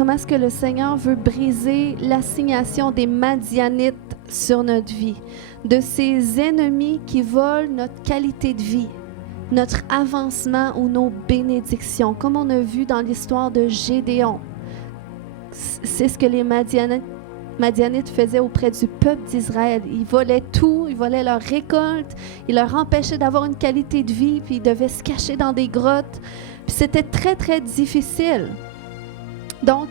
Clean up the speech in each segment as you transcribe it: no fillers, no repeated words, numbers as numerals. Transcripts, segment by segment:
comment est-ce que le Seigneur veut briser l'assignation des Madianites sur notre vie, de ces ennemis qui volent notre qualité de vie, notre avancement ou nos bénédictions, comme on a vu dans l'histoire de Gédéon. C'est ce que les Madianites faisaient auprès du peuple d'Israël. Ils volaient tout, ils volaient leur récolte, ils leur empêchaient d'avoir une qualité de vie, puis ils devaient se cacher dans des grottes. Puis c'était très, très difficile. Donc,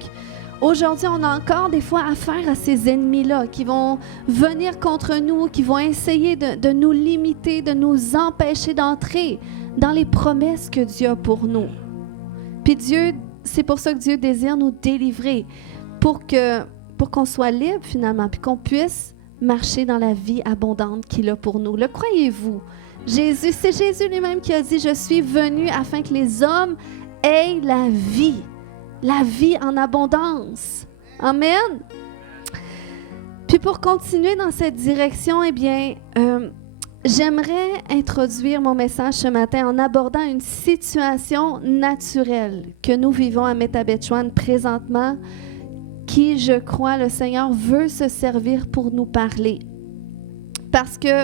aujourd'hui, on a encore des fois affaire à ces ennemis-là qui vont venir contre nous, qui vont essayer de nous limiter, de nous empêcher d'entrer dans les promesses que Dieu a pour nous. Puis Dieu, c'est pour ça que Dieu désire nous délivrer, pour qu'on soit libre finalement, puis qu'on puisse marcher dans la vie abondante qu'il a pour nous. Le croyez-vous? C'est Jésus lui-même qui a dit « Je suis venu afin que les hommes aient la vie en abondance. » Amen. Puis pour continuer dans cette direction, eh bien, j'aimerais introduire mon message ce matin en abordant une situation naturelle que nous vivons à Métabetchouan présentement, qui, je crois, le Seigneur veut se servir pour nous parler. Parce que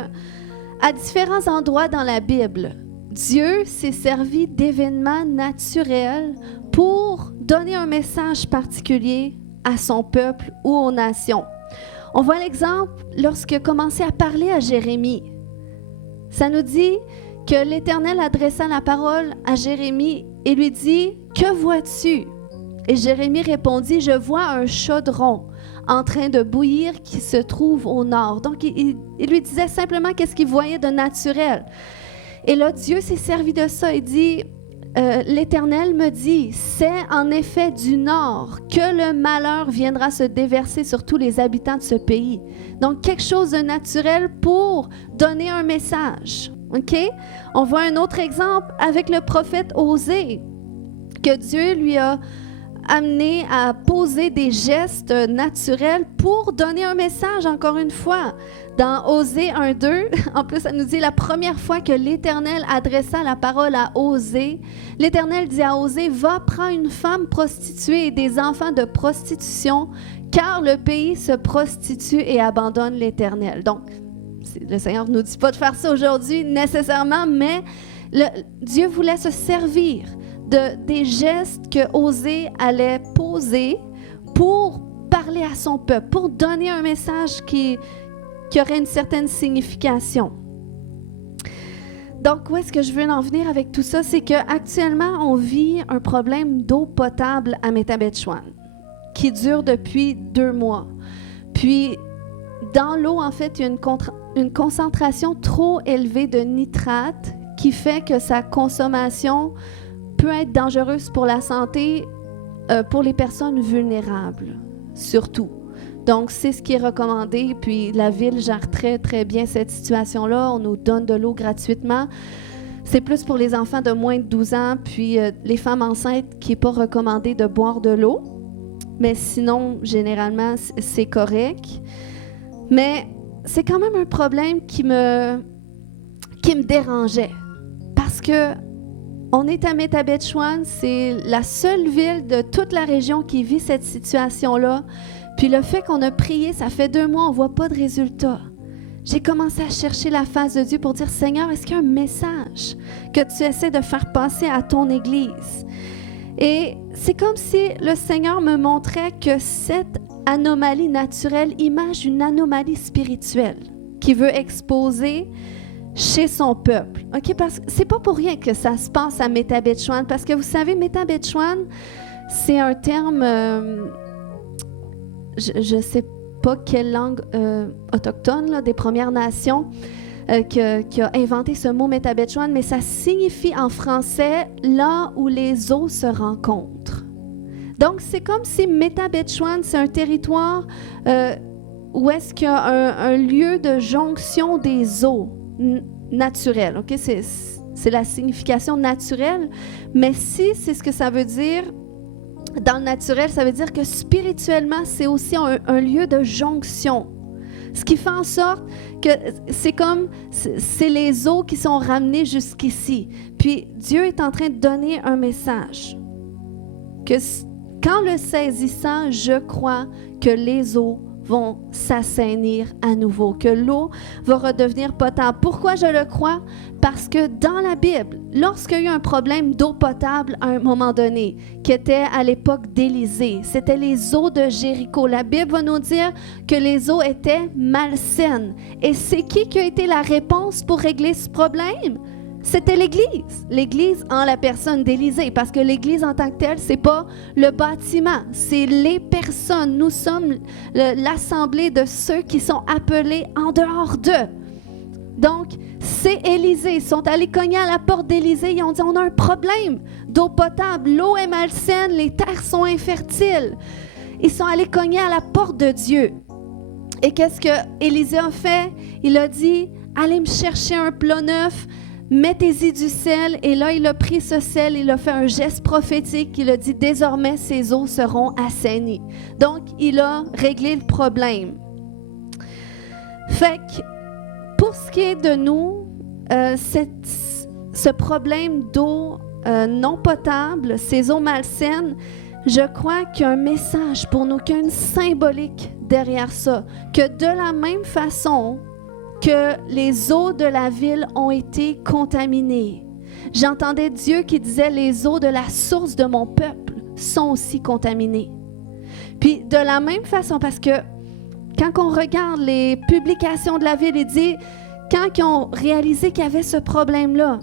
à différents endroits dans la Bible, Dieu s'est servi d'événements naturels pour donner un message particulier à son peuple ou aux nations. On voit l'exemple lorsqu'il a commencé à parler à Jérémie. Ça nous dit que l'Éternel adressa la parole à Jérémie et lui dit « Que vois-tu? » Et Jérémie répondit « Je vois un chaudron en train de bouillir qui se trouve au nord. » Donc, il lui disait simplement qu'est-ce qu'il voyait de naturel. Et là, Dieu s'est servi de ça. Il dit l'Éternel me dit, c'est en effet du nord que le malheur viendra se déverser sur tous les habitants de ce pays. Donc, quelque chose de naturel pour donner un message. OK? On voit un autre exemple avec le prophète Osée, que Dieu lui a amené à poser des gestes naturels pour donner un message, encore une fois. Dans Osée 1:2, en plus, ça nous dit la première fois que l'Éternel adressa la parole à Osée, l'Éternel dit à Osée, « Va, prends une femme prostituée et des enfants de prostitution, car le pays se prostitue et abandonne l'Éternel. » Donc, le Seigneur ne nous dit pas de faire ça aujourd'hui nécessairement, mais Dieu voulait se servir des gestes que Osée allait poser pour parler à son peuple, pour donner un message qui aurait une certaine signification. Donc, où est-ce que je veux en venir avec tout ça? C'est qu'actuellement, on vit un problème d'eau potable à Métabetchouan qui dure depuis 2 mois. Puis, dans l'eau, en fait, il y a une concentration trop élevée de nitrate qui fait que sa consommation peut être dangereuse pour la santé, pour les personnes vulnérables, surtout. Donc, c'est ce qui est recommandé. Puis, la Ville gère très, très bien cette situation-là. On nous donne de l'eau gratuitement. C'est plus pour les enfants de moins de 12 ans, puis les femmes enceintes qui n'est pas recommandé de boire de l'eau. Mais sinon, généralement, c'est correct. Mais c'est quand même un problème qui me dérangeait. Parce que on est à Métabetchouan, c'est la seule ville de toute la région qui vit cette situation-là. Puis le fait qu'on a prié, ça fait 2 mois, on ne voit pas de résultat. J'ai commencé à chercher la face de Dieu pour dire, Seigneur, est-ce qu'il y a un message que tu essaies de faire passer à ton Église? Et c'est comme si le Seigneur me montrait que cette anomalie naturelle image une anomalie spirituelle qui veut exposer chez son peuple. OK? Parce que c'est pas pour rien que ça se passe à Métabetchouan, parce que vous savez, Métabetchouan, c'est un terme... je ne sais pas quelle langue autochtone là, des Premières Nations qui a inventé ce mot Métabetchouan, mais ça signifie en français « là où les eaux se rencontrent ». Donc, c'est comme si Métabetchouan, c'est un territoire où est-ce qu'il y a un lieu de jonction des eaux naturelles. Okay? C'est la signification naturelle, mais si c'est ce que ça veut dire, dans le naturel, ça veut dire que spirituellement, c'est aussi un lieu de jonction. Ce qui fait en sorte que c'est les eaux qui sont ramenées jusqu'ici. Puis Dieu est en train de donner un message. Que Qu'en le saisissant, je crois que les eaux vont s'assainir à nouveau, que l'eau va redevenir potable. Pourquoi je le crois? Parce que dans la Bible, lorsqu'il y a eu un problème d'eau potable à un moment donné, qui était à l'époque d'Élisée, c'était les eaux de Jéricho. La Bible va nous dire que les eaux étaient malsaines. Et c'est qui a été la réponse pour régler ce problème? C'était l'Église. L'Église en la personne d'Élisée, parce que l'Église en tant que telle, c'est pas le bâtiment, c'est les personnes. Nous sommes l'assemblée de ceux qui sont appelés en dehors d'eux. Donc, c'est Élisée. Ils sont allés cogner à la porte d'Élisée. Ils ont dit, on a un problème d'eau potable. L'eau est malsaine, les terres sont infertiles. Ils sont allés cogner à la porte de Dieu. Et qu'est-ce que Élisée a fait? Il a dit, allez me chercher un plat neuf, mettez-y du sel. Et là, il a pris ce sel, il a fait un geste prophétique. Il a dit, désormais, ces eaux seront assainies. Donc, il a réglé le problème. Fait que, pour ce qui est de nous, ce problème d'eau non potable, ces eaux malsaines, je crois qu'il y a un message pour nous, qu'il y a une symbolique derrière ça. Que de la même façon que les eaux de la ville ont été contaminées, j'entendais Dieu qui disait, les eaux de la source de mon peuple sont aussi contaminées. Puis de la même façon, parce que quand on regarde les publications de la ville, il dit, quand ils ont réalisé qu'il y avait ce problème-là,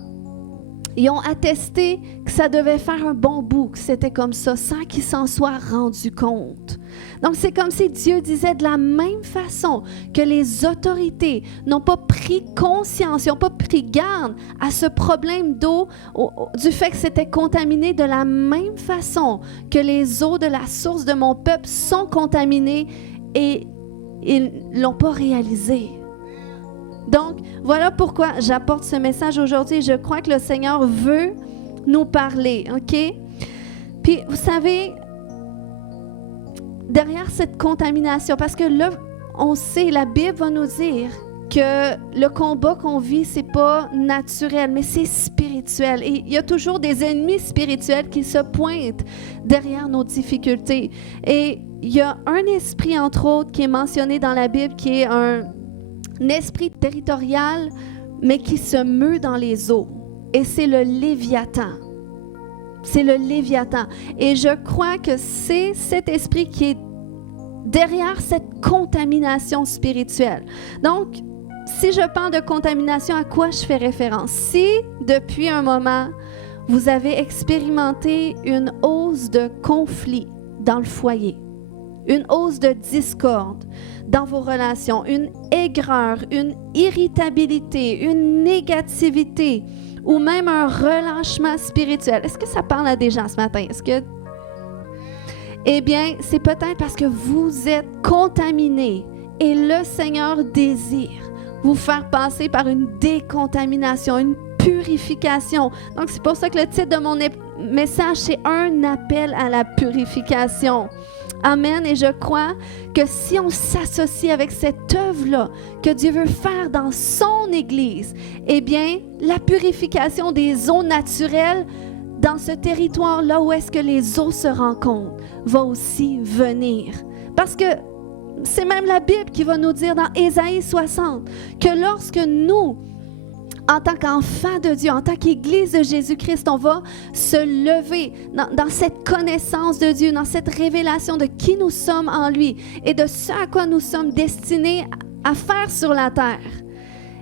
ils ont attesté que ça devait faire un bon bout, que c'était comme ça, sans qu'ils s'en soient rendus compte. Donc, c'est comme si Dieu disait, de la même façon que les autorités n'ont pas pris conscience, ils n'ont pas pris garde à ce problème d'eau, du fait que c'était contaminé, de la même façon que les eaux de la source de mon peuple sont contaminées et ils ne l'ont pas réalisé. Donc, voilà pourquoi j'apporte ce message aujourd'hui. Je crois que le Seigneur veut nous parler, OK? Puis, vous savez, derrière cette contamination, parce que là, on sait, la Bible va nous dire que le combat qu'on vit, c'est pas naturel, mais c'est spirituel. Et il y a toujours des ennemis spirituels qui se pointent derrière nos difficultés. Et il y a un esprit, entre autres, qui est mentionné dans la Bible, qui est un esprit territorial, mais qui se meut dans les eaux. Et c'est le Léviathan. C'est le Léviathan. Et je crois que c'est cet esprit qui est derrière cette contamination spirituelle. Donc, si je parle de contamination, à quoi je fais référence? Si, depuis un moment, vous avez expérimenté une hausse de conflit dans le foyer, une hausse de discorde dans vos relations, une aigreur, une irritabilité, une négativité ou même un relâchement spirituel. Est-ce que ça parle à des gens ce matin? Eh bien, c'est peut-être parce que vous êtes contaminés et le Seigneur désire vous faire passer par une décontamination, une purification. Donc, c'est pour ça que le titre de mon message, c'est un appel à la purification. Amen. Et je crois que si on s'associe avec cette œuvre-là que Dieu veut faire dans son Église, eh bien, la purification des eaux naturelles dans ce territoire-là où est-ce que les eaux se rencontrent va aussi venir. Parce que c'est même la Bible qui va nous dire dans Ésaïe 60 que lorsque nous, en tant qu'enfants de Dieu, en tant qu'Église de Jésus-Christ, on va se lever dans cette connaissance de Dieu, dans cette révélation de qui nous sommes en lui et de ce à quoi nous sommes destinés à faire sur la terre.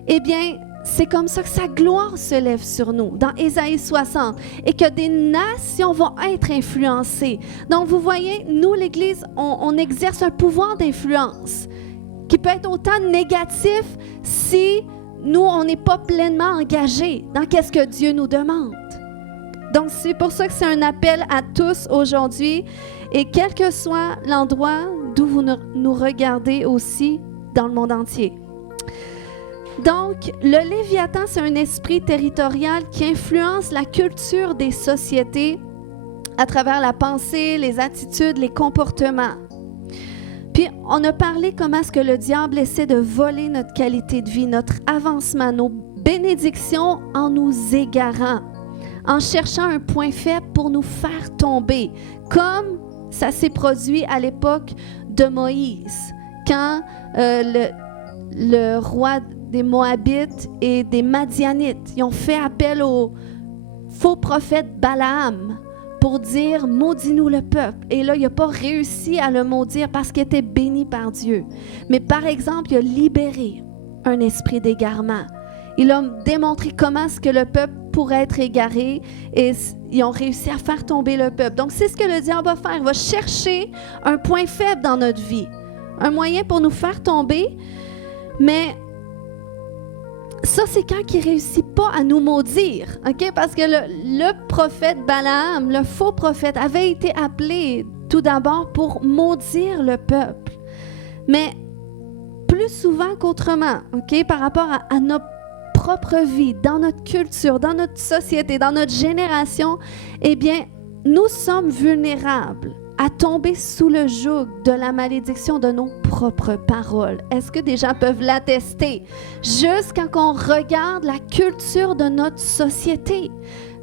Eh bien, c'est comme ça que sa gloire se lève sur nous, dans Ésaïe 60, et que des nations vont être influencées. Donc, vous voyez, nous, l'Église, on exerce un pouvoir d'influence qui peut être autant négatif si nous, on n'est pas pleinement engagés dans qu'est-ce que Dieu nous demande. Donc, c'est pour ça que c'est un appel à tous aujourd'hui. Et quel que soit l'endroit d'où vous nous regardez aussi dans le monde entier. Donc, le Léviathan, c'est un esprit territorial qui influence la culture des sociétés à travers la pensée, les attitudes, les comportements. Puis, on a parlé comment est-ce que le diable essaie de voler notre qualité de vie, notre avancement, nos bénédictions en nous égarant, en cherchant un point faible pour nous faire tomber, comme ça s'est produit à l'époque de Moïse, quand le roi des Moabites et des Madianites, ils ont fait appel au faux prophète Balaam pour dire « Maudis-nous le peuple ». Et là, il n'a pas réussi à le maudire parce qu'il était béni par Dieu. Mais par exemple, il a libéré un esprit d'égarement. Il a démontré comment est-ce que le peuple pourrait être égaré et ils ont réussi à faire tomber le peuple. Donc, c'est ce que le diable va faire. Il va chercher un point faible dans notre vie, un moyen pour nous faire tomber, mais ça, c'est quand il ne réussit pas à nous maudire, ok? Parce que le prophète Balaam, le faux prophète, avait été appelé tout d'abord pour maudire le peuple. Mais plus souvent qu'autrement, ok? Par rapport à notre propre vie, dans notre culture, dans notre société, dans notre génération, eh bien, nous sommes vulnérables à tomber sous le joug de la malédiction de nos propres paroles. Est-ce que des gens peuvent l'attester? Juste quand on regarde la culture de notre société,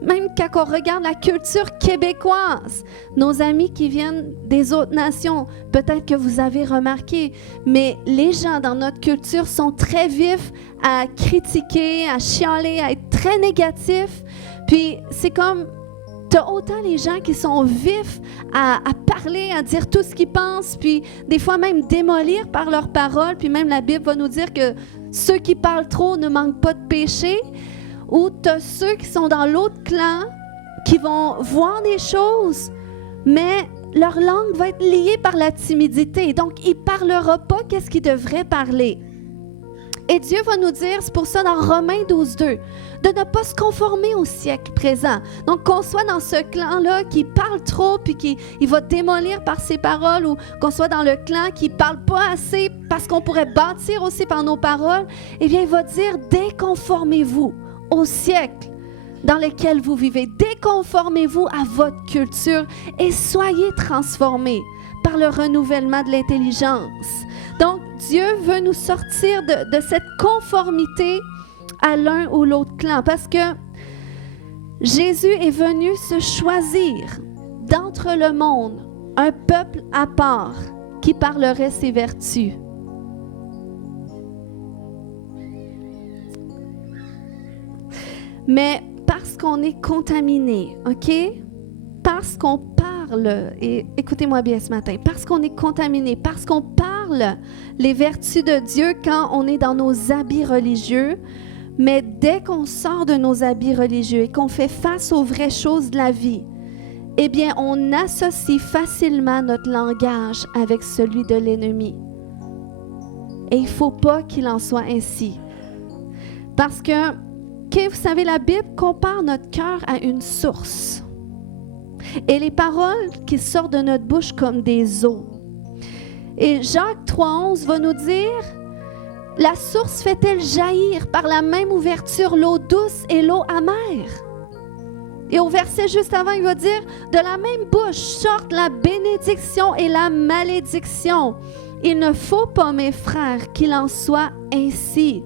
même quand on regarde la culture québécoise, nos amis qui viennent des autres nations, peut-être que vous avez remarqué, mais les gens dans notre culture sont très vifs à critiquer, à chialer, à être très négatifs. Puis c'est comme tu as autant les gens qui sont vifs à parler, à dire tout ce qu'ils pensent, puis des fois même démolir par leurs paroles, puis même la Bible va nous dire que ceux qui parlent trop ne manquent pas de péché, ou tu as ceux qui sont dans l'autre clan, qui vont voir des choses, mais leur langue va être liée par la timidité, donc il ne parlera pas qu'est-ce qu'il devrait parler. Et Dieu va nous dire, c'est pour ça dans Romains 12:2, de ne pas se conformer au siècle présent. Donc qu'on soit dans ce clan-là qui parle trop puis qui il va démolir par ses paroles, ou qu'on soit dans le clan qui ne parle pas assez parce qu'on pourrait bâtir aussi par nos paroles, eh bien il va dire, déconformez-vous au siècle dans lequel vous vivez. Déconformez-vous à votre culture et soyez transformés par le renouvellement de l'intelligence. Donc, Dieu veut nous sortir de cette conformité à l'un ou l'autre clan, parce que Jésus est venu se choisir d'entre le monde un peuple à part qui parlerait ses vertus. Mais parce qu'on est contaminé, OK? Parce qu'on parle, et écoutez-moi bien ce matin, parce qu'on est contaminé, parce qu'on parle les vertus de Dieu quand on est dans nos habits religieux, mais dès qu'on sort de nos habits religieux et qu'on fait face aux vraies choses de la vie, eh bien, on associe facilement notre langage avec celui de l'ennemi. Et il ne faut pas qu'il en soit ainsi. Parce que, vous savez, la Bible compare notre cœur à une source. Et les paroles qui sortent de notre bouche comme des eaux. Et Jacques 3,11 va nous dire, « La source fait-elle jaillir par la même ouverture l'eau douce et l'eau amère? » Et au verset juste avant, il va dire, « De la même bouche sortent la bénédiction et la malédiction. Il ne faut pas, mes frères, qu'il en soit ainsi. »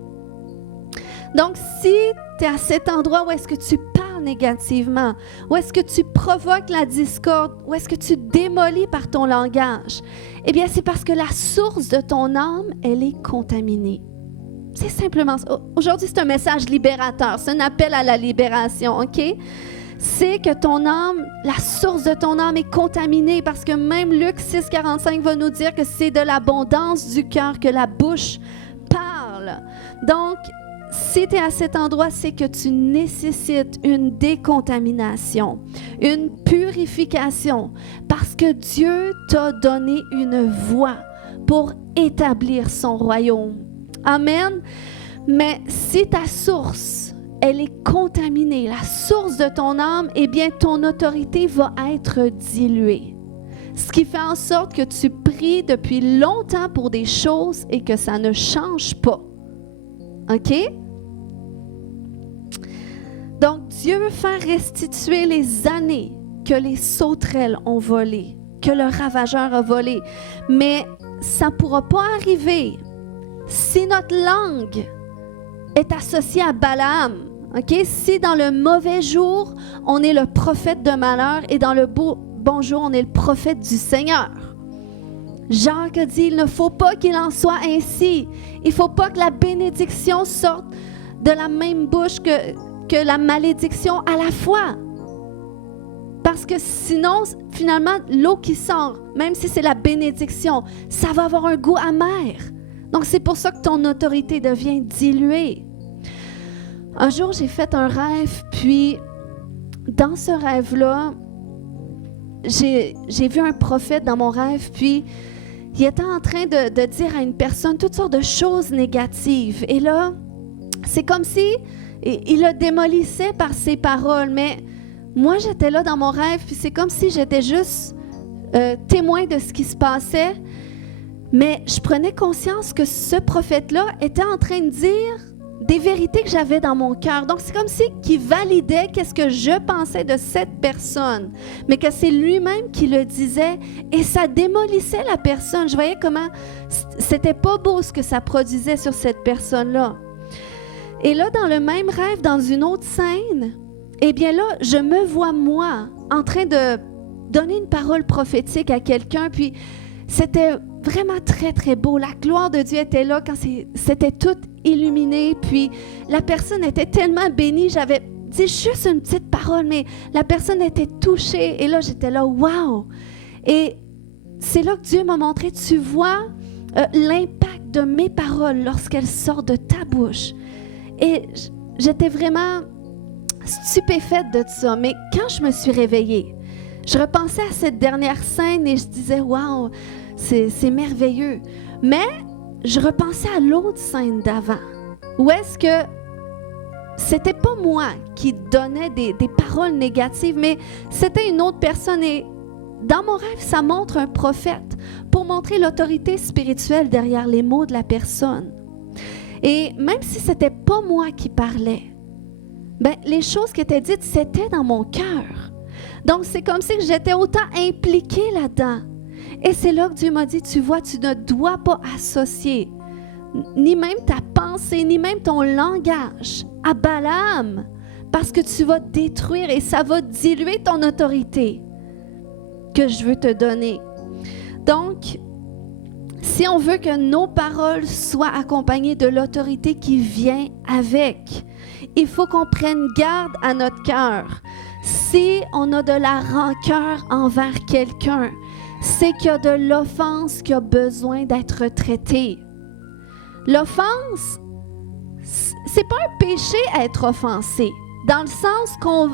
Donc, si tu es à cet endroit où est-ce que tu parles négativement, où est-ce que tu provoques la discorde, où est-ce que tu démolis par ton langage, eh bien, c'est parce que la source de ton âme, elle est contaminée. C'est simplement ça. Aujourd'hui, c'est un message libérateur, c'est un appel à la libération, OK? C'est que ton âme, la source de ton âme est contaminée, parce que même Luc 6,45 va nous dire que c'est de l'abondance du cœur que la bouche parle. Donc, si tu es à cet endroit, c'est que tu nécessites une décontamination, une purification, parce que Dieu t'a donné une voie pour établir son royaume. Amen. Mais si ta source, elle est contaminée, la source de ton âme, eh bien ton autorité va être diluée. Ce qui fait en sorte que tu pries depuis longtemps pour des choses et que ça ne change pas. OK? Donc, Dieu veut faire restituer les années que les sauterelles ont volées, que le ravageur a volées. Mais ça ne pourra pas arriver si notre langue est associée à Balaam. Okay? Si dans le mauvais jour, on est le prophète de malheur et dans le bon bonjour, on est le prophète du Seigneur. Jacques a dit, il ne faut pas qu'il en soit ainsi. Il ne faut pas que la bénédiction sorte de la même bouche que la malédiction à la fois. Parce que sinon, finalement, l'eau qui sort, même si c'est la bénédiction, ça va avoir un goût amer. Donc, c'est pour ça que ton autorité devient diluée. Un jour, j'ai fait un rêve, puis dans ce rêve-là, j'ai vu un prophète dans mon rêve, puis il était en train de dire à une personne toutes sortes de choses négatives. Et là, c'est comme si il le démolissait par ses paroles, mais moi, j'étais là dans mon rêve, puis c'est comme si j'étais juste témoin de ce qui se passait. Mais je prenais conscience que ce prophète-là était en train de dire des vérités que j'avais dans mon cœur. Donc, c'est comme si qu'il validait qu'est-ce que je pensais de cette personne, mais que c'est lui-même qui le disait et ça démolissait la personne. Je voyais comment c'était pas beau ce que ça produisait sur cette personne-là. Et là, dans le même rêve, dans une autre scène, eh bien là, je me vois moi en train de donner une parole prophétique à quelqu'un, puis c'était vraiment très, très beau. La gloire de Dieu était là quand c'était tout illuminé, puis la personne était tellement bénie. J'avais dit juste une petite parole, mais la personne était touchée. Et là, j'étais là, wow! Et c'est là que Dieu m'a montré, tu vois l'impact de mes paroles lorsqu'elles sortent de ta bouche. Et j'étais vraiment stupéfaite de ça. Mais quand je me suis réveillée, je repensais à cette dernière scène et je disais, wow, c'est merveilleux. Mais je repensais à l'autre scène d'avant, où est-ce que c'était pas moi qui donnais des paroles négatives, mais c'était une autre personne. Et dans mon rêve, ça montre un prophète pour montrer l'autorité spirituelle derrière les mots de la personne. Et même si c'était pas moi qui parlais, ben, les choses qui étaient dites, c'était dans mon cœur. Donc, c'est comme si j'étais autant impliquée là-dedans. Et c'est là que Dieu m'a dit, tu vois, tu ne dois pas associer ni même ta pensée, ni même ton langage à Balaam, parce que tu vas détruire et ça va diluer ton autorité que je veux te donner. Donc, si on veut que nos paroles soient accompagnées de l'autorité qui vient avec, il faut qu'on prenne garde à notre cœur. Si on a de la rancœur envers quelqu'un, c'est qu'il y a de l'offense qui a besoin d'être traitée. L'offense, c'est pas un péché à être offensé, dans le sens qu'on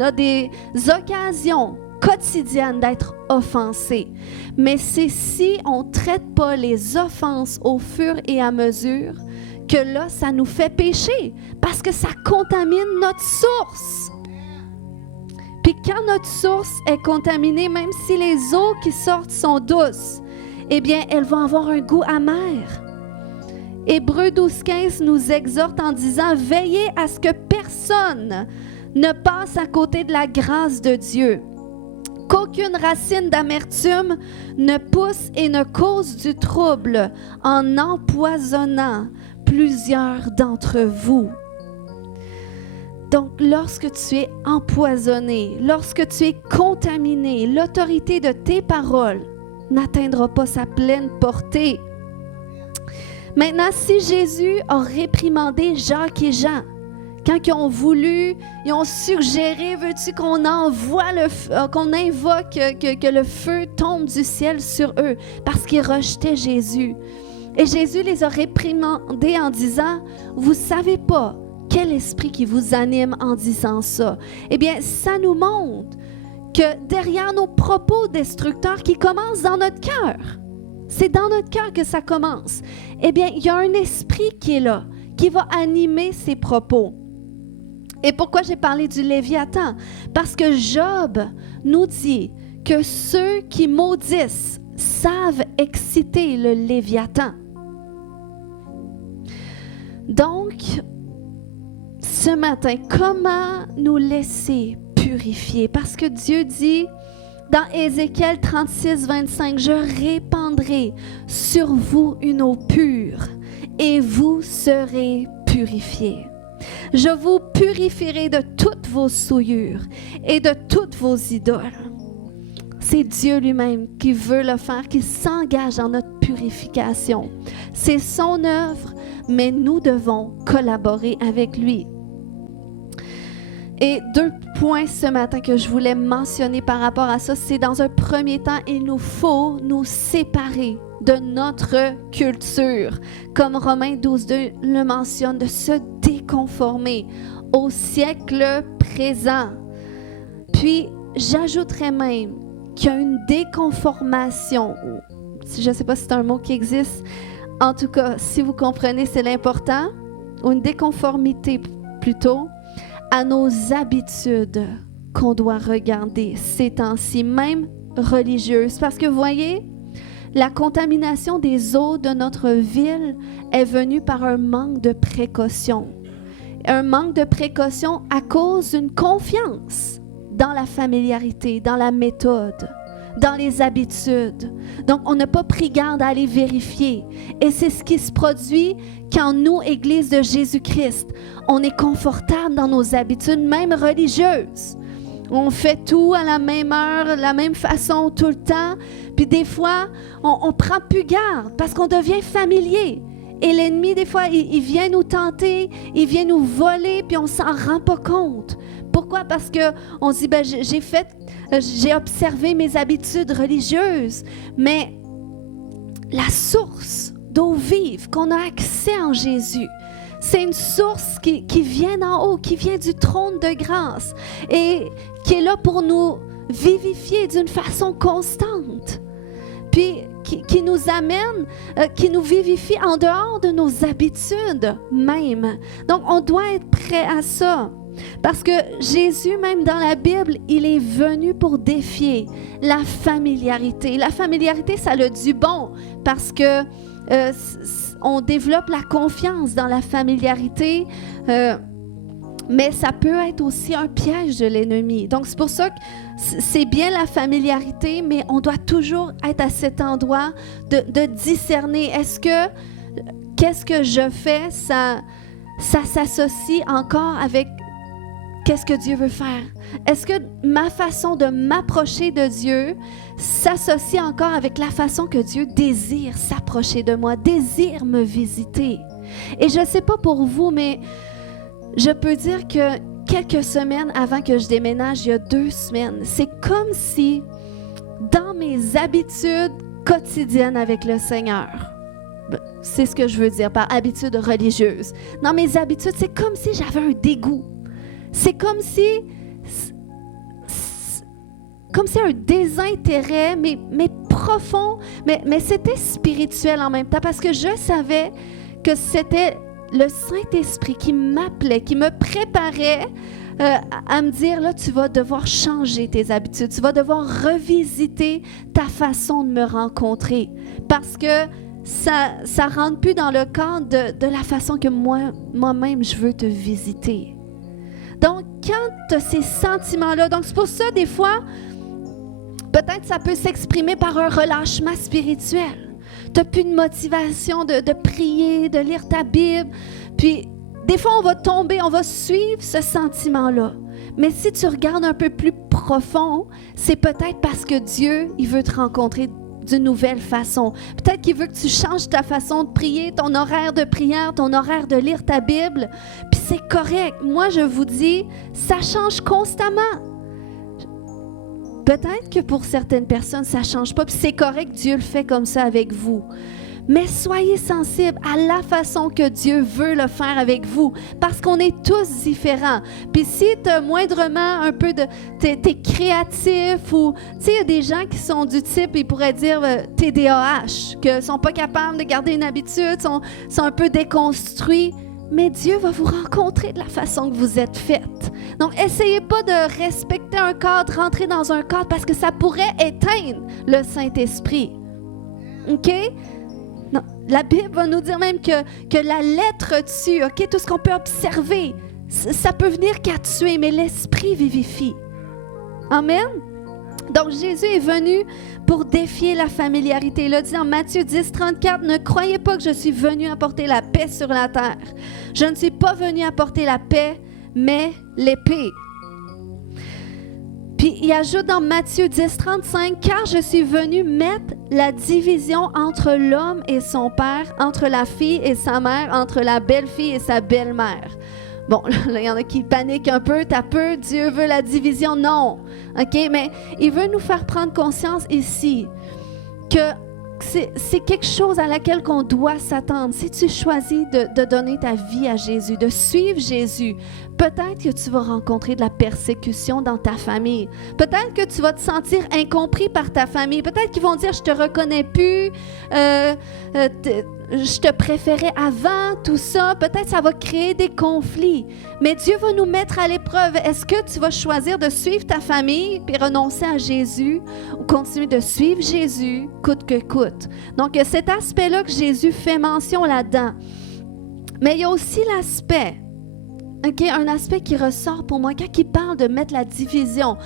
a des occasions quotidiennes d'être offensé. Mais c'est si on ne traite pas les offenses au fur et à mesure que là, ça nous fait pécher, parce que ça contamine notre source. Puis quand notre source est contaminée, même si les eaux qui sortent sont douces, eh bien, elles vont avoir un goût amer. Hébreux 12:15 nous exhorte en disant « Veillez à ce que personne ne passe à côté de la grâce de Dieu, qu'aucune racine d'amertume ne pousse et ne cause du trouble en empoisonnant plusieurs d'entre vous. » Donc, lorsque tu es empoisonné, lorsque tu es contaminé, l'autorité de tes paroles n'atteindra pas sa pleine portée. Maintenant, si Jésus a réprimandé Jacques et Jean, quand ils ont suggéré, veux-tu qu'on envoie qu'on invoque que le feu tombe du ciel sur eux, parce qu'ils rejetaient Jésus. Et Jésus les a réprimandés en disant, vous savez pas quel esprit qui vous anime en disant ça. Eh bien, ça nous montre que derrière nos propos destructeurs qui commencent dans notre cœur, c'est dans notre cœur que ça commence. Eh bien, il y a un esprit qui est là, qui va animer ces propos. Et pourquoi j'ai parlé du Léviathan? Parce que Job nous dit que ceux qui maudissent savent exciter le Léviathan. Donc, ce matin, comment nous laisser purifier? Parce que Dieu dit dans Ézéchiel 36, 25, « Je répandrai sur vous une eau pure et vous serez purifiés. Je vous purifierai de toutes vos souillures et de toutes vos idoles. » C'est Dieu lui-même qui veut le faire, qui s'engage dans notre purification. C'est son œuvre, mais nous devons collaborer avec lui. Et 2 points ce matin que je voulais mentionner par rapport à ça, c'est dans un premier temps, il nous faut nous séparer de notre culture. Comme Romains 12:2 le mentionne, de se déconformer au siècle présent. Puis, j'ajouterais même qu'il y a une déconformation. Je ne sais pas si c'est un mot qui existe. En tout cas, si vous comprenez, c'est l'important. Ou une déconformité plutôt à nos habitudes qu'on doit regarder ces temps-ci, même religieuses. Parce que vous voyez, la contamination des eaux de notre ville est venue par un manque de précaution. Un manque de précaution à cause d'une confiance dans la familiarité, dans la méthode, dans les habitudes. Donc, on n'a pas pris garde à aller vérifier. Et c'est ce qui se produit quand nous, Église de Jésus-Christ, on est confortable dans nos habitudes, même religieuses. On fait tout à la même heure, la même façon, tout le temps. Puis des fois, on ne prend plus garde parce qu'on devient familier. Et l'ennemi, des fois, il vient nous tenter, il vient nous voler, puis on ne s'en rend pas compte. Pourquoi? Parce qu'on se dit, j'ai observé mes habitudes religieuses, mais la source d'eau vive qu'on a accès en Jésus, c'est une source qui vient d'en haut, qui vient du trône de grâce et qui est là pour nous vivifier d'une façon constante. Puis qui nous amène, qui nous vivifie en dehors de nos habitudes même. Donc, on doit être prêt à ça. Parce que Jésus, même dans la Bible, il est venu pour défier la familiarité. La familiarité, ça a du bon parce que on développe la confiance dans la familiarité, mais ça peut être aussi un piège de l'ennemi. Donc, c'est pour ça que c'est bien la familiarité, mais on doit toujours être à cet endroit de discerner. Qu'est-ce que je fais, ça s'associe encore avec qu'est-ce que Dieu veut faire? Est-ce que ma façon de m'approcher de Dieu s'associe encore avec la façon que Dieu désire s'approcher de moi, désire me visiter? Et je ne sais pas pour vous, mais je peux dire que quelques semaines avant que je déménage, il y a 2 semaines, c'est comme si dans mes habitudes quotidiennes avec le Seigneur, c'est ce que je veux dire par habitude religieuse, dans mes habitudes, c'est comme si j'avais un dégoût. C'est comme si un désintérêt, mais profond, mais c'était spirituel en même temps, parce que je savais que c'était le Saint-Esprit qui m'appelait, qui me préparait à me dire, là, tu vas devoir changer tes habitudes, tu vas devoir revisiter ta façon de me rencontrer, parce que ça ne rentre plus dans le cadre de la façon que moi-même, je veux te visiter. Donc, quand tu as ces sentiments-là, donc c'est pour ça, des fois, peut-être ça peut s'exprimer par un relâchement spirituel. Tu n'as plus de motivation de prier, de lire ta Bible. Puis, des fois, on va tomber, on va suivre ce sentiment-là. Mais si tu regardes un peu plus profond, c'est peut-être parce que Dieu, il veut te rencontrer d'une nouvelle façon. Peut-être qu'il veut que tu changes ta façon de prier, ton horaire de prière, ton horaire de lire ta Bible. Puis c'est correct. Moi, je vous dis, ça change constamment. Peut-être que pour certaines personnes, ça ne change pas. Puis c'est correct, Dieu le fait comme ça avec vous. Mais soyez sensibles à la façon que Dieu veut le faire avec vous, parce qu'on est tous différents. Puis si tu as moindrement un peu t'es créatif, ou tu sais, il y a des gens qui sont du type, ils pourraient dire TDAH, que sont pas capables de garder une habitude, sont un peu déconstruits. Mais Dieu va vous rencontrer de la façon que vous êtes faite. Donc, essayez pas de respecter un cadre, rentrer dans un cadre, parce que ça pourrait éteindre le Saint-Esprit. OK? Non, la Bible va nous dire même que la lettre tue, OK? Tout ce qu'on peut observer, ça peut venir qu'à tuer, mais l'Esprit vivifie. Amen? Donc, Jésus est venu pour défier la familiarité. Il a dit en Matthieu 10, 34, « Ne croyez pas que je suis venu apporter la paix sur la terre. Je ne suis pas venu apporter la paix, mais l'épée. » Puis il ajoute dans Matthieu 10, 35, « Car je suis venu mettre la division entre l'homme et son père, entre la fille et sa mère, entre la belle-fille et sa belle-mère. » Bon, là, il y en a qui paniquent un peu, t'as peur, Dieu veut la division. Non, OK? Mais il veut nous faire prendre conscience ici que c'est quelque chose à laquelle on doit s'attendre. Si tu choisis de donner ta vie à Jésus, de suivre Jésus, peut-être que tu vas rencontrer de la persécution dans ta famille. Peut-être que tu vas te sentir incompris par ta famille. Peut-être qu'ils vont dire « je te reconnais plus, je te préférais avant », tout ça. Peut-être ça va créer des conflits. Mais Dieu va nous mettre à l'épreuve. Est-ce que tu vas choisir de suivre ta famille puis renoncer à Jésus ou continuer de suivre Jésus coûte que coûte? Donc, il y a cet aspect-là que Jésus fait mention là-dedans. Mais il y a aussi l'aspect, un aspect qui ressort pour moi quand il parle de mettre la division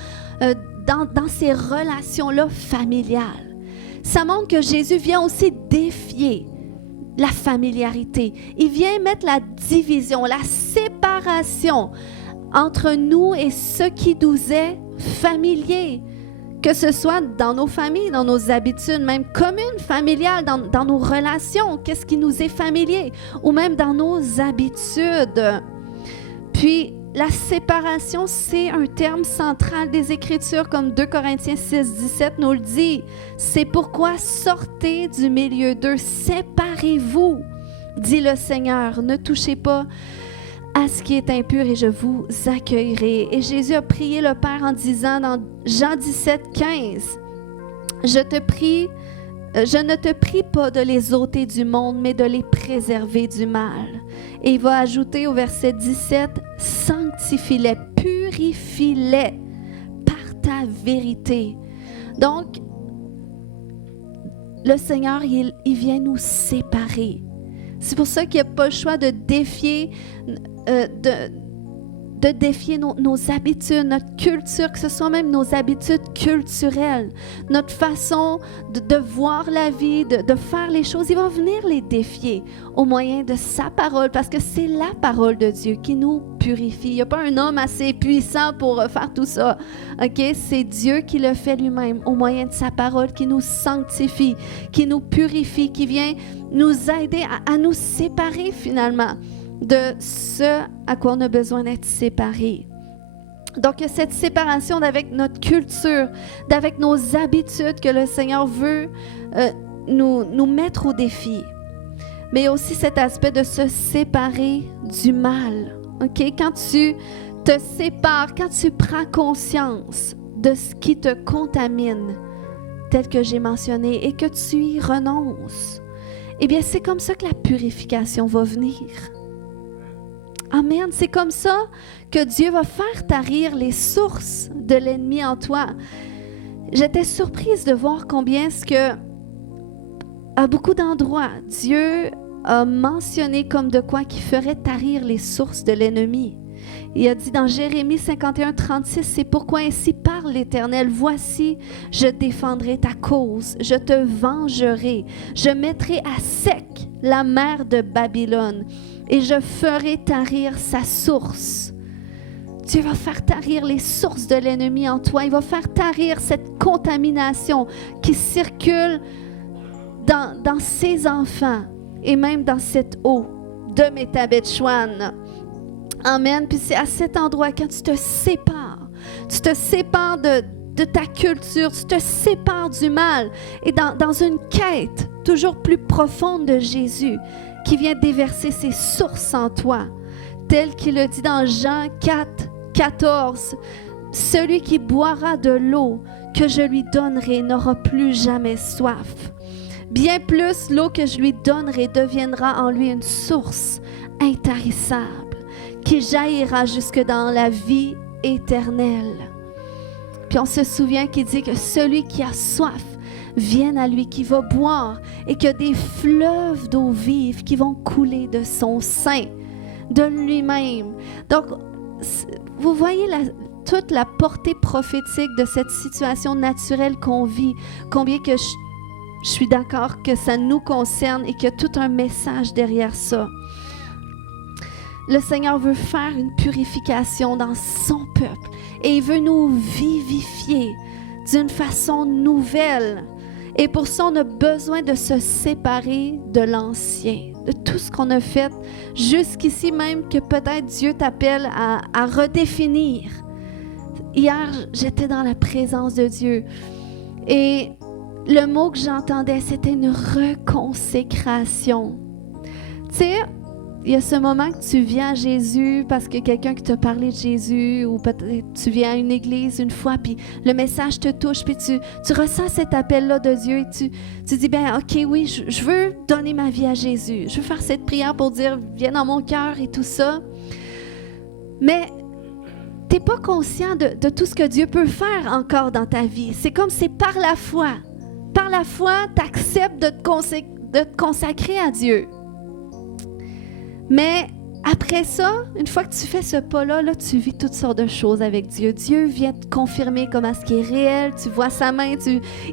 dans ces relations-là familiales. Ça montre que Jésus vient aussi défier la familiarité. Il vient mettre la division, la séparation entre nous et ce qui nous est familier, que ce soit dans nos familles, dans nos habitudes, même communes, familiales, dans nos relations, qu'est-ce qui nous est familier, ou même dans nos habitudes. Puis, la séparation, c'est un terme central des Écritures, comme 2 Corinthiens 6, 17 nous le dit. C'est pourquoi sortez du milieu d'eux, séparez-vous, dit le Seigneur. Ne touchez pas à ce qui est impur et je vous accueillerai. Et Jésus a prié le Père en disant dans Jean 17, 15, je ne te prie pas de les ôter du monde, mais de les préserver du mal. Et il va ajouter au verset 17, sanctifie-les, purifie-les par ta vérité. Donc, le Seigneur, il vient nous séparer. C'est pour ça qu'il n'y a pas le choix de défier, de défier nos habitudes, notre culture, que ce soit même nos habitudes culturelles, notre façon de voir la vie, de faire les choses. Il va venir les défier au moyen de sa parole, parce que c'est la parole de Dieu qui nous purifie. Il n'y a pas un homme assez puissant pour faire tout ça. Okay? C'est Dieu qui le fait lui-même au moyen de sa parole, qui nous sanctifie, qui nous purifie, qui vient nous aider à nous séparer finalement de ce à quoi on a besoin d'être séparés. Donc, il y a cette séparation d'avec notre culture, d'avec nos habitudes que le Seigneur veut nous mettre au défi. Mais il y a aussi cet aspect de se séparer du mal. Okay? Quand tu te sépares, quand tu prends conscience de ce qui te contamine, tel que j'ai mentionné, et que tu y renonces, eh bien, c'est comme ça que la purification va venir. Amen. C'est comme ça que Dieu va faire tarir les sources de l'ennemi en toi. J'étais surprise de voir combien est-ce que, à beaucoup d'endroits, Dieu a mentionné comme de quoi qui ferait tarir les sources de l'ennemi. Il a dit dans Jérémie 51, 36, « C'est pourquoi ainsi parle l'Éternel, voici, je défendrai ta cause, je te vengerai, je mettrai à sec la mer de Babylone, et je ferai tarir sa source. » Dieu va faire tarir les sources de l'ennemi en toi. Il va faire tarir cette contamination qui circule dans ses enfants et même dans cette eau de Métabetchouan. Amen. Puis c'est à cet endroit, quand tu te sépares de ta culture, tu te sépares du mal et dans une quête toujours plus profonde de Jésus qui vient déverser ses sources en toi, tel qu'il le dit dans Jean 4, 14. « Celui qui boira de l'eau que je lui donnerai n'aura plus jamais soif. Bien plus, l'eau que je lui donnerai deviendra en lui une source intarissable qui jaillira jusque dans la vie éternelle. » Puis on se souvient qu'il dit que celui qui a soif vienne à lui, qui va boire, et que des fleuves d'eau vive qui vont couler de son sein, de lui-même. Donc, vous voyez toute la portée prophétique de cette situation naturelle qu'on vit, combien que je suis d'accord que ça nous concerne et qu'il y a tout un message derrière ça. le Seigneur veut faire une purification dans son peuple et il veut nous vivifier d'une façon nouvelle. Et pour ça, on a besoin de se séparer de l'ancien, de tout ce qu'on a fait jusqu'ici, même que peut-être Dieu t'appelle à redéfinir. Hier, j'étais dans la présence de Dieu et le mot que j'entendais, c'était une reconsécration. Tu sais, il y a ce moment que tu viens à Jésus parce que quelqu'un qui t'a parlé de Jésus ou peut-être tu viens à une église une fois puis le message te touche puis tu ressens cet appel-là de Dieu et tu dis, ben ok, oui, je veux donner ma vie à Jésus. Je veux faire cette prière pour dire, viens dans mon cœur et tout ça. Mais tu n'es pas conscient de tout ce que Dieu peut faire encore dans ta vie. C'est comme c'est par la foi. Par la foi, tu acceptes de te consacrer à Dieu. Mais après ça, une fois que tu fais ce pas-là, là, tu vis toutes sortes de choses avec Dieu. Dieu vient te confirmer comment ce qui est réel. Tu vois sa main,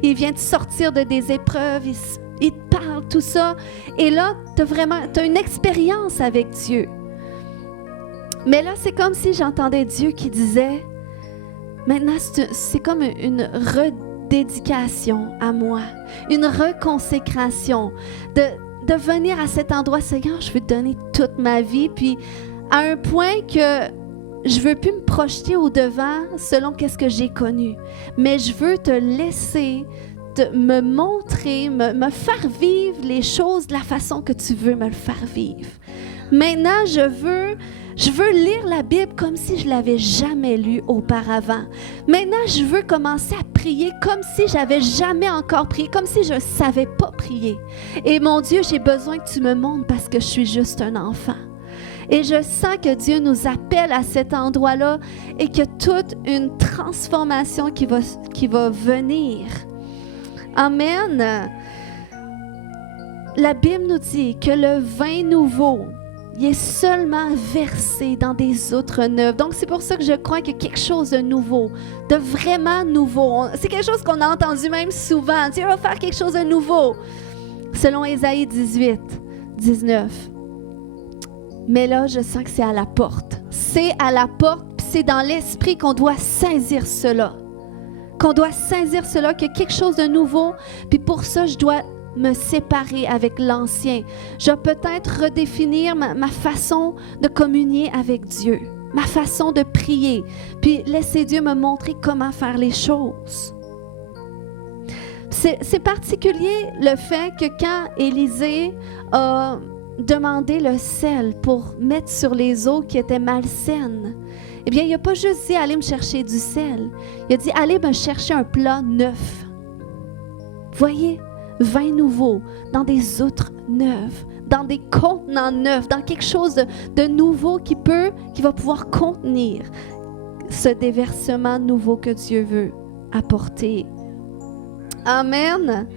il vient te sortir de des épreuves, il te parle, tout ça. Et là, tu as une expérience avec Dieu. Mais là, c'est comme si j'entendais Dieu qui disait, maintenant, c'est comme une redédication à moi, une reconsécration de venir à cet endroit, Seigneur, je veux te donner toute ma vie, puis à un point que je veux plus me projeter au devant selon qu'est-ce que j'ai connu, mais je veux te laisser me montrer, me faire vivre les choses de la façon que tu veux me le faire vivre. Maintenant, je veux lire la Bible comme si je l'avais jamais lue auparavant. Maintenant, je veux commencer à prier comme si j'avais jamais encore prié, comme si je savais pas prier. Et mon Dieu, j'ai besoin que tu me montres parce que je suis juste un enfant. Et je sens que Dieu nous appelle à cet endroit-là et que toute une transformation qui va venir. Amen. La Bible nous dit que le vin nouveau, il est seulement versé dans des outres neuves. Donc, c'est pour ça que je crois qu'il y a quelque chose de nouveau, de vraiment nouveau. C'est quelque chose qu'on a entendu même souvent. Dieu va faire quelque chose de nouveau, selon Ésaïe 18, 19. Mais là, je sens que c'est à la porte. C'est à la porte, puis c'est dans l'esprit qu'on doit saisir cela. Qu'on doit saisir cela, qu'il y a quelque chose de nouveau. Puis pour ça, je dois me séparer avec l'ancien. Je dois peut-être redéfinir ma façon de communier avec Dieu, ma façon de prier, puis laisser Dieu me montrer comment faire les choses. C'est particulier le fait que quand Élisée a demandé le sel pour mettre sur les eaux qui étaient malsaines, eh bien, il n'a pas juste dit « allez me chercher du sel ». Il a dit « allez me chercher un plat neuf ». Voyez, vin nouveau, dans des outres neuves, dans des contenants neufs, dans quelque chose de nouveau qui va pouvoir contenir ce déversement nouveau que Dieu veut apporter. Amen.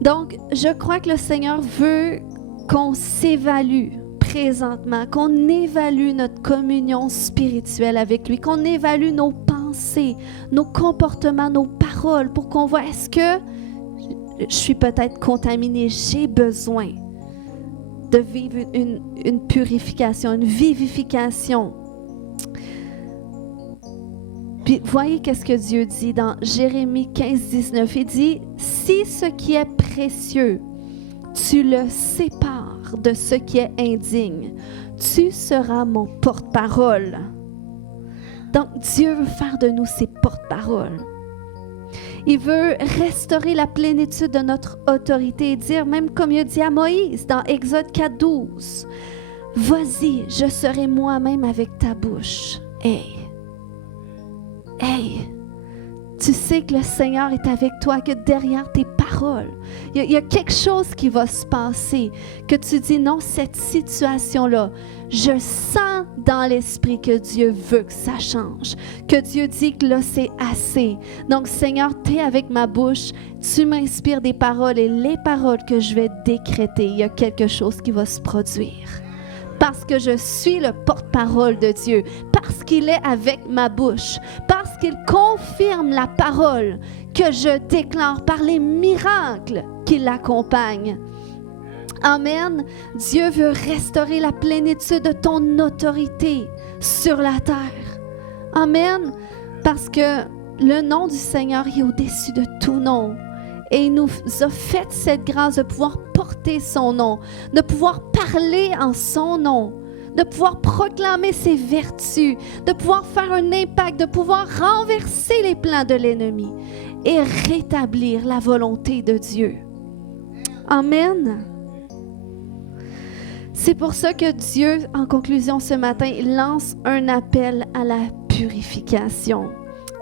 Donc, je crois que le Seigneur veut qu'on s'évalue présentement, qu'on évalue notre communion spirituelle avec lui, qu'on évalue nos pensées, nos comportements, nos paroles, pour qu'on voit est-ce que je suis peut-être contaminée, j'ai besoin de vivre une purification, une vivification. Puis voyez qu'est-ce que Dieu dit dans Jérémie 15, 19. Il dit, si ce qui est précieux, tu le sépares de ce qui est indigne, tu seras mon porte-parole. Donc Dieu veut faire de nous ses porte-paroles. Il veut restaurer la plénitude de notre autorité et dire, même comme il a dit à Moïse dans Exode 4, 12, « Vas-y, je serai moi-même avec ta bouche. » Hey, tu sais que le Seigneur est avec toi, que derrière tes paroles, il y a quelque chose qui va se passer, que tu dis non, cette situation-là, je sens dans l'esprit que Dieu veut que ça change, que Dieu dit que là, c'est assez. Donc, Seigneur, tu es avec ma bouche, tu m'inspires des paroles et les paroles que je vais décréter, il y a quelque chose qui va se produire. Parce que je suis le porte-parole de Dieu, parce qu'il est avec ma bouche, parce qu'il confirme la parole que je déclare par les miracles qui l'accompagnent. Amen. Dieu veut restaurer la plénitude de ton autorité sur la terre. Amen. Parce que le nom du Seigneur est au-dessus de tout nom. Et il nous a fait cette grâce de pouvoir porter son nom, de pouvoir parler en son nom, de pouvoir proclamer ses vertus, de pouvoir faire un impact, de pouvoir renverser les plans de l'ennemi et rétablir la volonté de Dieu. Amen. C'est pour ça que Dieu, en conclusion ce matin, lance un appel à la purification,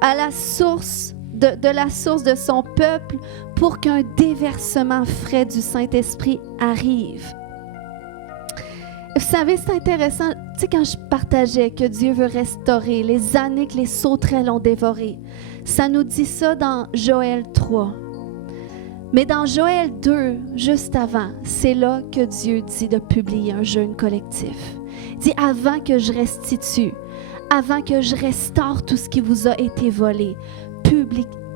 à la source de la source de son peuple pour qu'un déversement frais du Saint-Esprit arrive. Vous savez, c'est intéressant, tu sais, quand je partageais que Dieu veut restaurer les années que les sauterelles ont dévorées, ça nous dit ça dans Joël 3. Mais dans Joël 2, juste avant, c'est là que Dieu dit de publier un jeûne collectif. Il dit, avant que je restitue, avant que je restaure tout ce qui vous a été volé,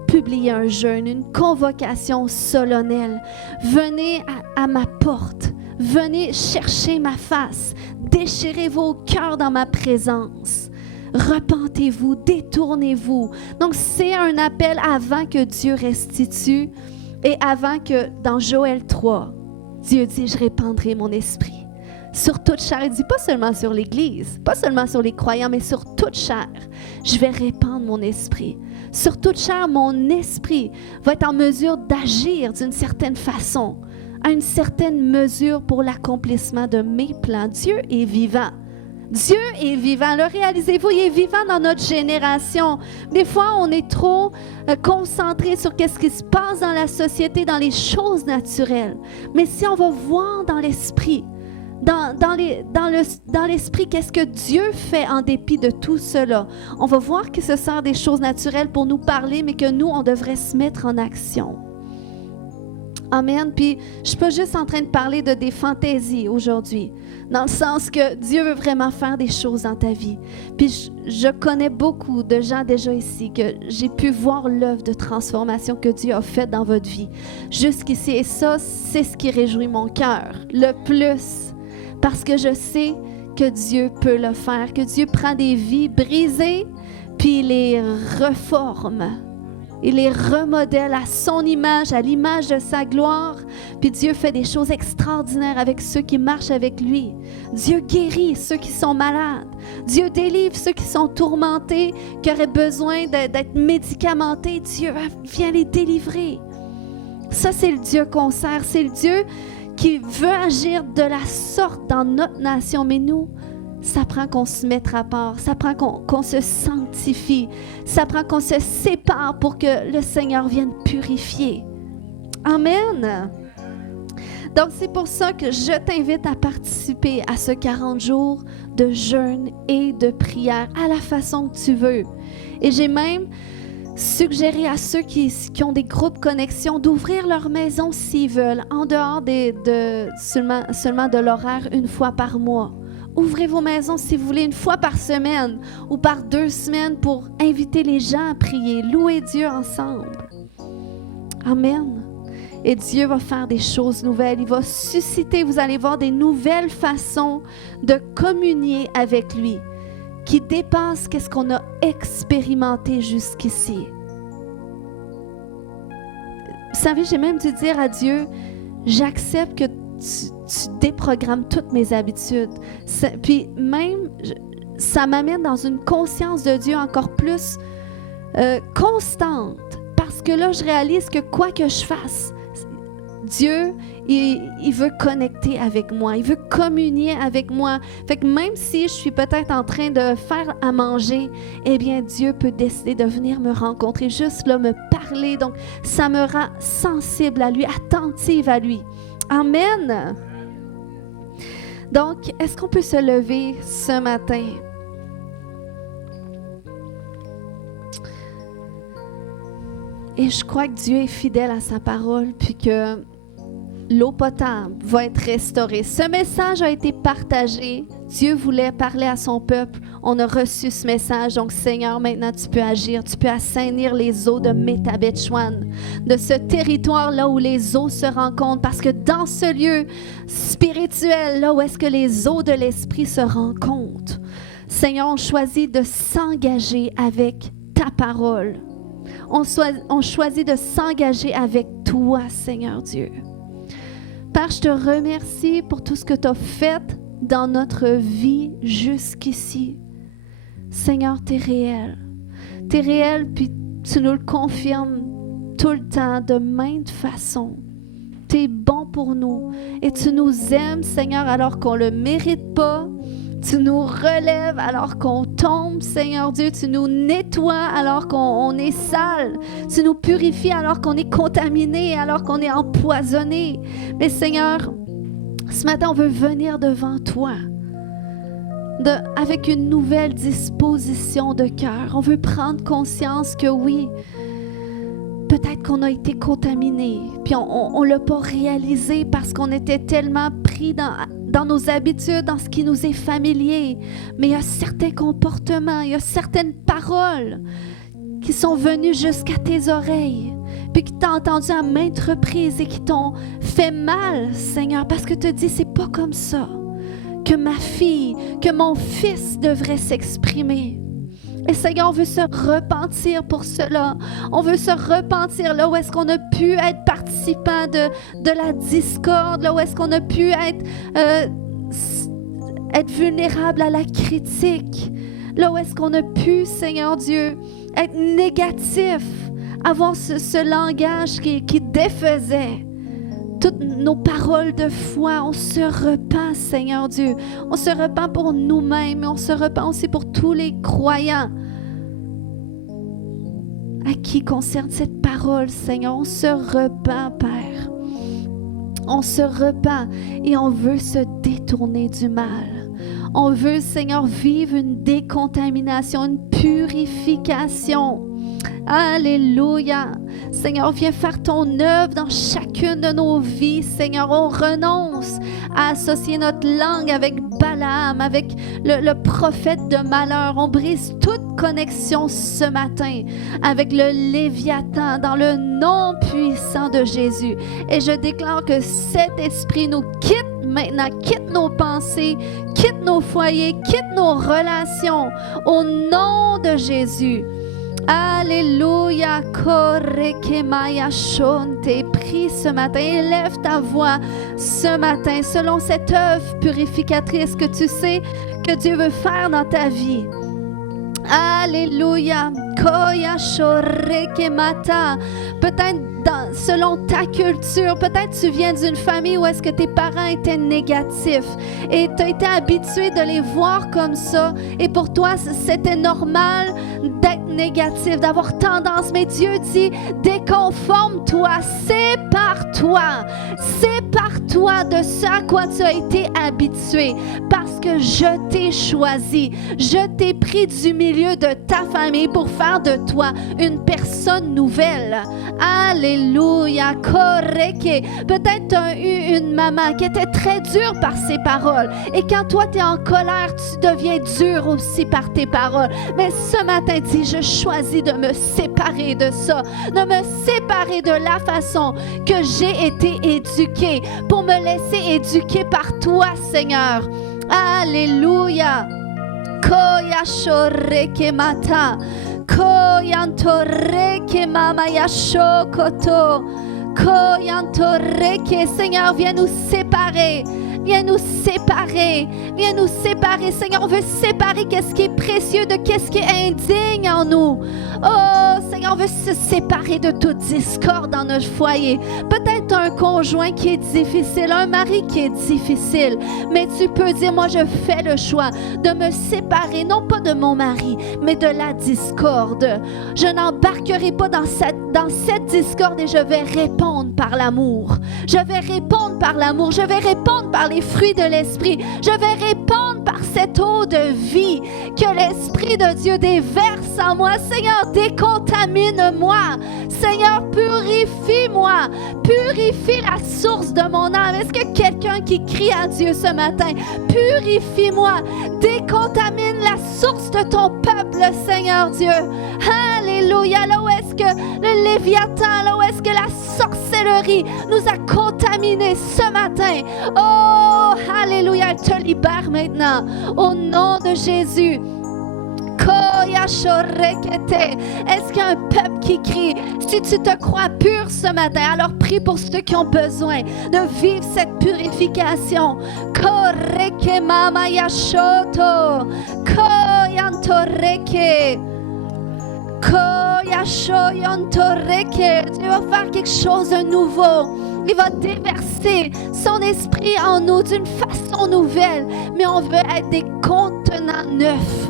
publiez un jeûne, une convocation solennelle. Venez à ma porte, venez chercher ma face, déchirez vos cœurs dans ma présence. Repentez-vous, détournez-vous. Donc c'est un appel avant que Dieu restitue et avant que dans Joël 3, Dieu dit, je répandrai mon esprit sur toute chair. Il dit pas seulement sur l'Église, pas seulement sur les croyants, mais sur toute chair. Je vais répandre mon esprit. Sur toute chair, mon esprit va être en mesure d'agir d'une certaine façon, à une certaine mesure pour l'accomplissement de mes plans. Dieu est vivant. Dieu est vivant. Le réalisez-vous, il est vivant dans notre génération. Des fois, on est trop concentré sur ce qui se passe dans la société, dans les choses naturelles. Mais si on va voir dans l'esprit, dans l'esprit, qu'est-ce que Dieu fait en dépit de tout cela? On va voir que ce sert des choses naturelles pour nous parler, mais que nous, on devrait se mettre en action. Amen. Puis, je ne suis pas juste en train de parler de des fantaisies aujourd'hui, dans le sens que Dieu veut vraiment faire des choses dans ta vie. Puis, je connais beaucoup de gens déjà ici que j'ai pu voir l'œuvre de transformation que Dieu a faite dans votre vie jusqu'ici. Et ça, c'est ce qui réjouit mon cœur le plus. Parce que je sais que Dieu peut le faire, que Dieu prend des vies brisées, puis il les reforme. Il les remodèle à son image, à l'image de sa gloire. Puis Dieu fait des choses extraordinaires avec ceux qui marchent avec lui. Dieu guérit ceux qui sont malades. Dieu délivre ceux qui sont tourmentés, qui auraient besoin d'être médicamentés. Dieu vient les délivrer. Ça, c'est le Dieu qu'on sert. C'est le Dieu qui veut agir de la sorte dans notre nation. Mais nous, ça prend qu'on se mette à part, ça prend qu'on se sanctifie, ça prend qu'on se sépare pour que le Seigneur vienne purifier. Amen. Donc, c'est pour ça que je t'invite à participer à ce 40 jours de jeûne et de prière à la façon que tu veux. Et j'ai même suggérer à ceux qui ont des groupes connexion d'ouvrir leur maison s'ils veulent, en dehors seulement de l'horaire une fois par mois. Ouvrez vos maisons si vous voulez une fois par semaine ou par 2 semaines pour inviter les gens à prier, louer Dieu ensemble. Amen. Et Dieu va faire des choses nouvelles. Il va susciter, vous allez voir, des nouvelles façons de communier avec lui, qui dépasse qu'est-ce qu'on a expérimenté jusqu'ici. Vous savez, j'ai même dû dire à Dieu, j'accepte que tu déprogrammes toutes mes habitudes. Puis même, ça m'amène dans une conscience de Dieu encore plus constante. Parce que là, je réalise que quoi que je fasse, Dieu, il veut connecter avec moi. Il veut communier avec moi. Fait que même si je suis peut-être en train de faire à manger, eh bien, Dieu peut décider de venir me rencontrer, juste là, me parler. Donc, ça me rend sensible à lui, attentive à lui. Amen. Donc, est-ce qu'on peut se lever ce matin? Et je crois que Dieu est fidèle à sa parole, puis que l'eau potable va être restaurée. Ce message a été partagé. Dieu voulait parler à son peuple. on a reçu ce message. Donc, Seigneur, maintenant, tu peux agir. Tu peux assainir les eaux de Métabetchouan, de ce territoire-là où les eaux se rencontrent. Parce que dans ce lieu spirituel, là où est-ce que les eaux de l'Esprit se rencontrent, Seigneur, on choisit de s'engager avec ta parole. On choisit de s'engager avec toi, Seigneur Dieu. Père, je te remercie pour tout ce que tu as fait dans notre vie jusqu'ici. Seigneur, tu es réel. Tu es réel, puis tu nous le confirmes tout le temps, de maintes façons. Tu es bon pour nous et tu nous aimes, Seigneur, alors qu'on ne le mérite pas. Tu nous relèves alors qu'on tombe, Seigneur Dieu. Tu nous nettoies alors qu'on est sale. Tu nous purifies alors qu'on est contaminé, alors qu'on est empoisonné. Mais Seigneur, ce matin, on veut venir devant toi avec une nouvelle disposition de cœur. On veut prendre conscience que oui, peut-être qu'on a été contaminé, puis on ne l'a pas réalisé parce qu'on était tellement pris dans nos habitudes, dans ce qui nous est familier. Mais il y a certains comportements, il y a certaines paroles qui sont venues jusqu'à tes oreilles, puis qui t'ont entendu à maintes reprises et qui t'ont fait mal, Seigneur, parce que tu dis, c'est pas comme ça que ma fille, que mon fils devrait s'exprimer. Et Seigneur, on veut se repentir pour cela. On veut se repentir là où est-ce qu'on a pu être participant de la discorde, là où est-ce qu'on a pu être vulnérable à la critique, là où est-ce qu'on a pu, Seigneur Dieu, être négatif, avoir ce langage qui défaisait toutes nos paroles de foi. On se repent, Seigneur Dieu. On se repent pour nous-mêmes, mais on se repent aussi pour tous les croyants à qui concerne cette parole, Seigneur. On se repent, Père. On se repent et on veut se détourner du mal. On veut, Seigneur, vivre une décontamination, une purification. Alléluia. Seigneur, viens faire ton œuvre dans chacune de nos vies. Seigneur, on renonce à associer notre langue avec Balaam, avec le prophète de malheur. On brise toute connexion ce matin avec le Léviathan dans le nom puissant de Jésus. Et je déclare que cet esprit nous quitte maintenant, quitte nos pensées, quitte nos foyers, quitte nos relations au nom de Jésus. Alléluia. Prie ce matin, élève ta voix ce matin selon cette œuvre purificatrice que tu sais que Dieu veut faire dans ta vie. Alléluia. Peut-être selon ta culture, peut-être tu viens d'une famille où est-ce que tes parents étaient négatifs et tu as été habitué de les voir comme ça et pour toi c'était normal d'être négatif, d'avoir tendance, mais Dieu dit déconforme-toi, sépare-toi de ce à quoi tu as été habitué parce que je t'ai choisi, je t'ai pris du milieu de ta famille pour faire de toi une personne nouvelle. Alléluia. Peut-être tu as eu une maman qui était très dure par ses paroles et quand toi tu es en colère, tu deviens dur aussi par tes paroles. Mais ce matin, dis, je choisis de me séparer de ça, de me séparer de la façon que j'ai été éduquée pour me laisser éduquer par toi, Seigneur. Alléluia. Koyashoreke mata. Koyantoreke mama yashokoto. Koyantoreke. Seigneur, viens nous séparer. Viens nous séparer. Viens nous séparer. Seigneur, on veut séparer qu'est-ce qui est précieux de qu'est-ce qui est indigne en nous. Oh, Seigneur, on veut se séparer de toute discorde dans notre foyer. Peut-être un conjoint qui est difficile, un mari qui est difficile. Mais tu peux dire, moi, je fais le choix de me séparer, non pas de mon mari, mais de la discorde. Je n'embarquerai pas dans cette discorde et je vais répondre par l'amour. Je vais répondre par l'amour. Je vais répondre par les fruits de l'esprit. Je vais répondre par cette eau de vie que l'Esprit de Dieu déverse en moi. Seigneur, décontamine-moi. Seigneur, purifie-moi. Purifie la source de mon âme. Est-ce que quelqu'un qui crie à Dieu ce matin? Purifie-moi. Décontamine la source de ton peuple, Seigneur Dieu. Alléluia. Là où est-ce que le Léviathan, là où est-ce que la sorcellerie nous a contaminés ce matin. Oh, alléluia. Elle te libère maintenant. Au nom de Jésus. Est-ce qu'il y a un peuple qui crie? Si tu te crois pur ce matin, alors prie pour ceux qui ont besoin de vivre cette purification. Dieu va faire quelque chose de nouveau. Il va déverser son esprit en nous d'une façon nouvelle. Mais on veut être des contenants neufs.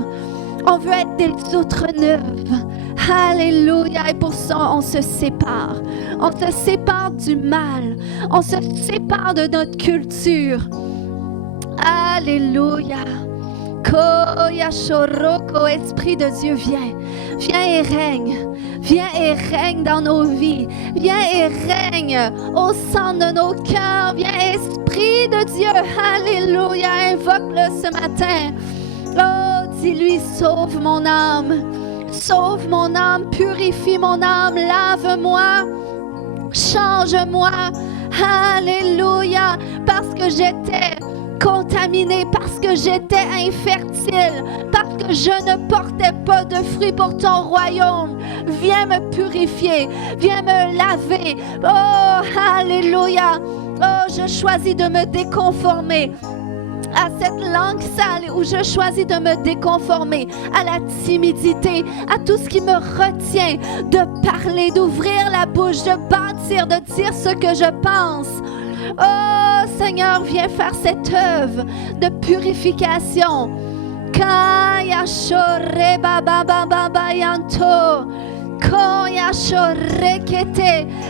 On veut être des outres neuves. Alléluia. Et pour ça, on se sépare. On se sépare du mal. On se sépare de notre culture. Alléluia. Esprit de Dieu, viens. Viens et règne. Viens et règne dans nos vies. Viens et règne au centre de nos cœurs. Viens, Esprit de Dieu. Alléluia. Invoque-le ce matin. Oh, dis-lui, sauve mon âme. Sauve mon âme. Purifie mon âme. Lave-moi. Change-moi. Alléluia. Parce que j'étais contaminée, parce que j'étais infertile, parce que je ne portais pas de fruits pour ton royaume. Viens me purifier, viens me laver. Oh, alléluia. Oh, je choisis de me déconformer à cette langue sale, où je choisis de me déconformer à la timidité, à tout ce qui me retient de parler, d'ouvrir la bouche, de bâtir, de dire ce que je pense. Oh Seigneur, viens faire cette œuvre de purification.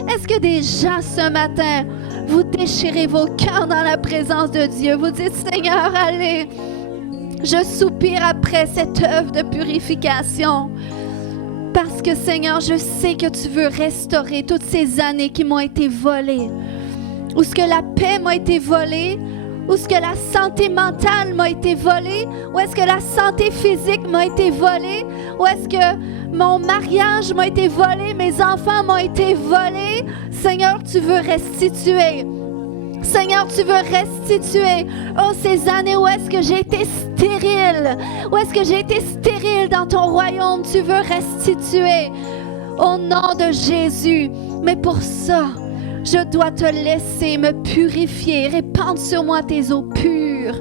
Est-ce que des gens ce matin, vous déchirez vos cœurs dans la présence de Dieu? Vous dites, Seigneur, allez, je soupire après cette œuvre de purification. Parce que Seigneur, je sais que tu veux restaurer toutes ces années qui m'ont été volées. Où est-ce que la paix m'a été volée? Où est-ce que la santé mentale m'a été volée? Où est-ce que la santé physique m'a été volée? Où est-ce que mon mariage m'a été volé? Mes enfants m'ont été volés? Seigneur, tu veux restituer. Seigneur, tu veux restituer. Oh, ces années où est-ce que j'ai été stérile? Où est-ce que j'ai été stérile dans ton royaume? Tu veux restituer. Au nom de Jésus. Mais pour ça, je dois te laisser me purifier. Répande sur moi tes eaux pures.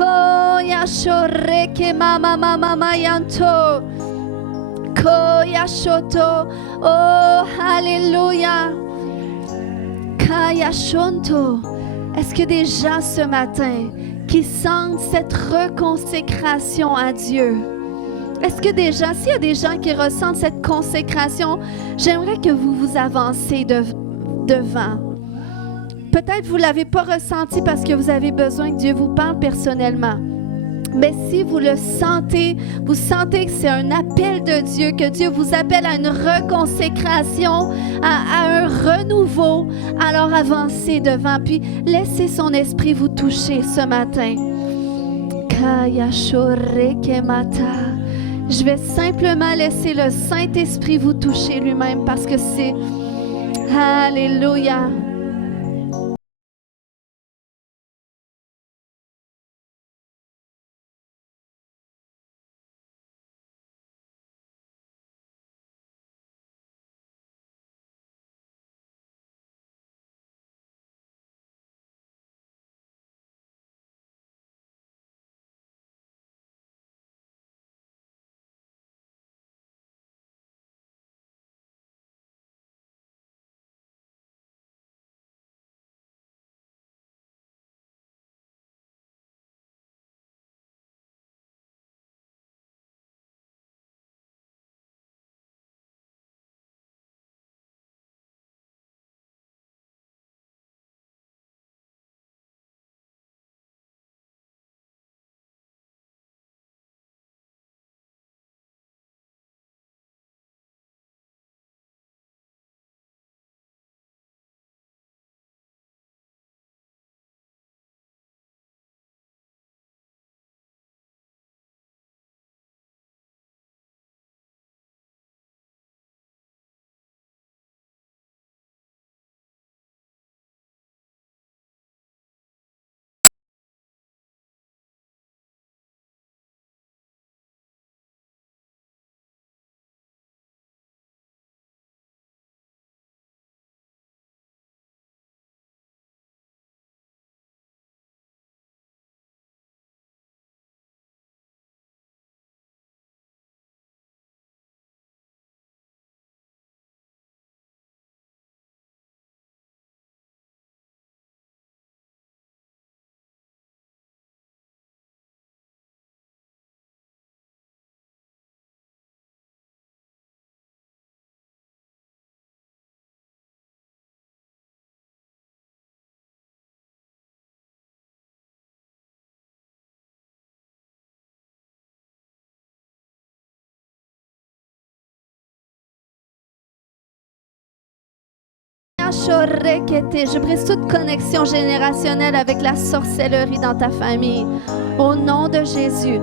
Oh, alléluia. Est-ce que des gens ce matin qui sentent cette reconsécration à Dieu? Est-ce que des gens, s'il y a des gens qui ressentent cette consécration, j'aimerais que vous vous avancez devant. Peut-être vous ne l'avez pas ressenti parce que vous avez besoin que Dieu vous parle personnellement. Mais si vous le sentez, vous sentez que c'est un appel de Dieu, que Dieu vous appelle à une reconsécration, à un renouveau, alors avancez devant, puis laissez son esprit vous toucher ce matin. Je vais simplement laisser le Saint-Esprit vous toucher lui-même parce que c'est... Alléluia. Je brise toute connexion générationnelle avec la sorcellerie dans ta famille. Au nom de Jésus.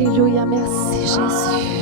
Alléluia, merci Jésus.